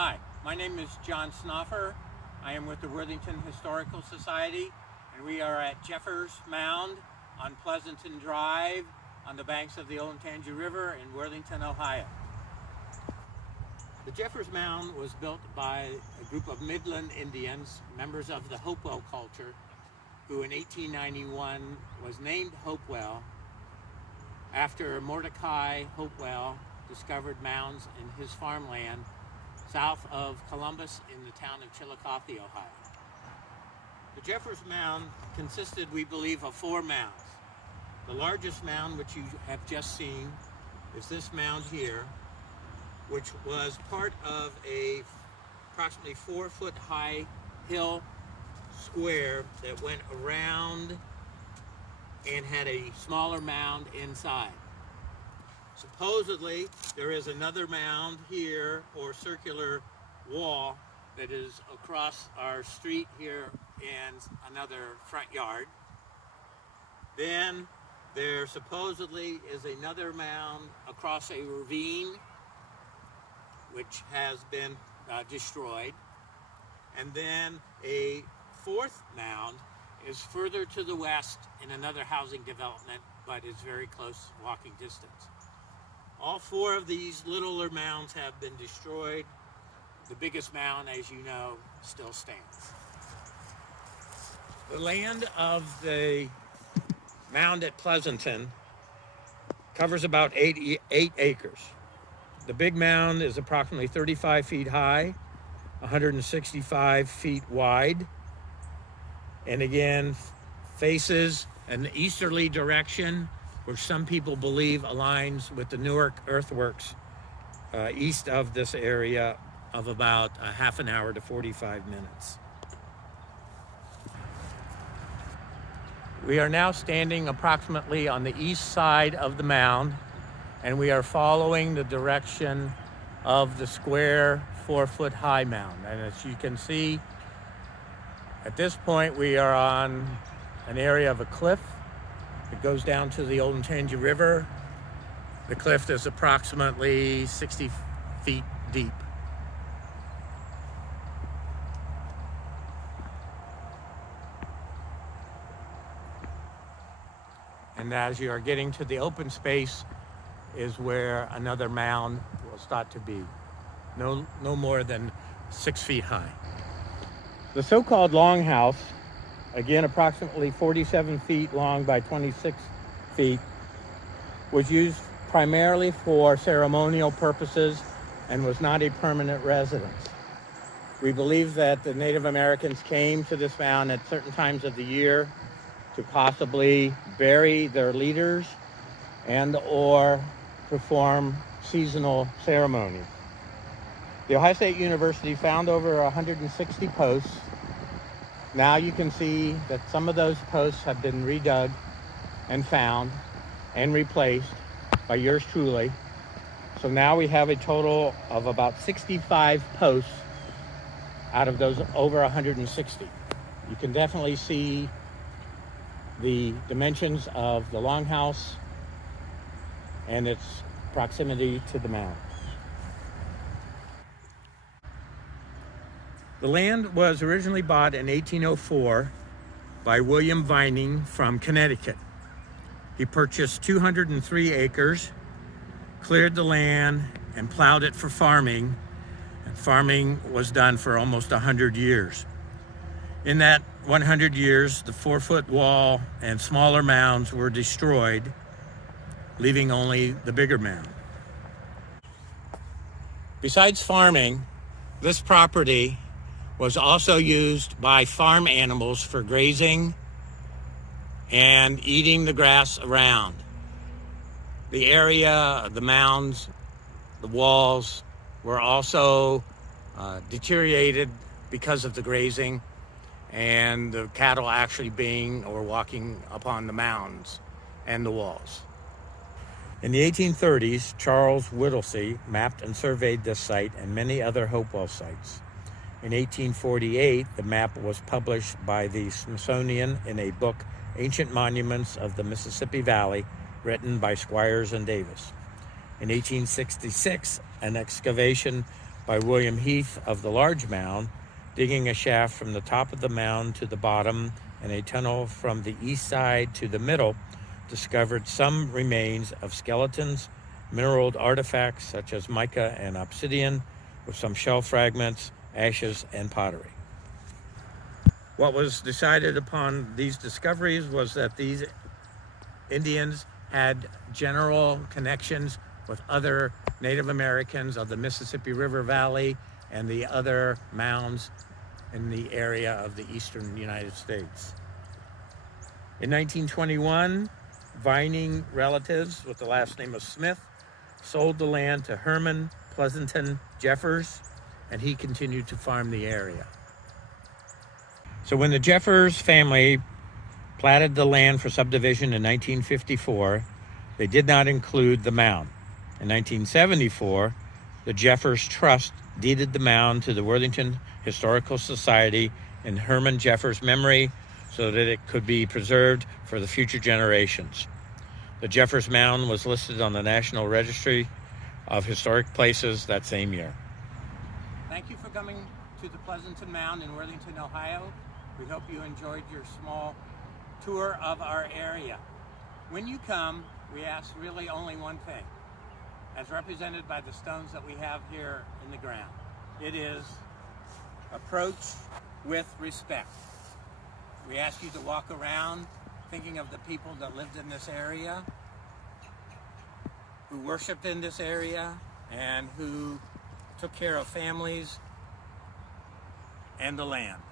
Hi, my name is John Snouffer. I am with the Worthington Historical Society, and we are at Jeffers Mound on Plesenton Drive on the banks of the Olentangy River in Worthington, Ohio. The Jeffers Mound was built by a group of Midland Indians, members of the Hopewell culture, who in 1891 was named Hopewell after Mordecai Hopewell discovered mounds in his farmland south of Columbus in the town of Chillicothe, Ohio. The Jeffers Mound consisted, we believe, of 4 mounds. The largest mound, which you have just seen, is this mound here, which was part of a approximately 4-foot high hill square that went around and had a smaller mound inside. Supposedly, there is another mound here, or circular wall, that is across our street here and another front yard. Then there supposedly is another mound across a ravine, which has been destroyed. And then a 4th mound is further to the west in another housing development, but is very close walking distance. All 4 of these littler mounds have been destroyed. The biggest mound, as you know, still stands. The land of the mound at Plesenton covers about 8 acres. The big mound is approximately 35 feet high, 165 feet wide, and again faces an easterly direction, which some people believe aligns with the Newark earthworks east of this area of about a half an hour to 45 minutes. We are now standing approximately on the east side of the mound, and we are following the direction of the square 4-foot high mound. And as you can see, at this point we are on an area of a cliff. It goes down to the Olentangy River. The cliff is approximately 60 feet deep. And as you are getting to the open space is where another mound will start to be. No more than 6 feet high. The so-called longhouse, again approximately 47 feet long by 26 feet, was used primarily for ceremonial purposes and was not a permanent residence. We believe that the Native Americans came to this mound at certain times of the year to possibly bury their leaders and or perform seasonal ceremonies. The Ohio State University found over 160 posts. Now you can see that some of those posts have been redug and found and replaced by yours truly. So now we have a total of about 65 posts out of those over 160. You can definitely see the dimensions of the longhouse and its proximity to the mound. The land was originally bought in 1804 by William Vining from Connecticut. He purchased 203 acres, cleared the land, and plowed it for farming. And farming was done for almost 100 years. In that 100 years, the 4-foot wall and smaller mounds were destroyed, leaving only the bigger mound. Besides farming, this property was also used by farm animals for grazing and eating the grass around. The area, the mounds, the walls were also deteriorated because of the grazing and the cattle actually being or walking upon the mounds and the walls. In the 1830s, Charles Whittlesey mapped and surveyed this site and many other Hopewell sites. In 1848, the map was published by the Smithsonian in a book, Ancient Monuments of the Mississippi Valley, written by Squires and Davis. In 1866, an excavation by William Heath of the large mound, digging a shaft from the top of the mound to the bottom and a tunnel from the east side to the middle, discovered some remains of skeletons, mineral artifacts such as mica and obsidian, with some shell fragments, ashes, and pottery. What was decided upon these discoveries was that these Indians had general connections with other Native Americans of the Mississippi River Valley and the other mounds in the area of the eastern United States. In 1921, Vining relatives with the last name of Smith sold the land to Herman Plesenton Jeffers, and he continued to farm the area. So when the Jeffers family platted the land for subdivision in 1954, they did not include the mound. In 1974, the Jeffers Trust deeded the mound to the Worthington Historical Society in Herman Jeffers' memory so that it could be preserved for the future generations. The Jeffers Mound was listed on the National Registry of Historic Places that same year. Thank you for coming to the Plesenton Mound in Worthington, Ohio. We hope you enjoyed your small tour of our area. When you come, we ask really only one thing, as represented by the stones that we have here in the ground. It is approach with respect. We ask you to walk around thinking of the people that lived in this area, who worshiped in this area, and who took care of families and the land.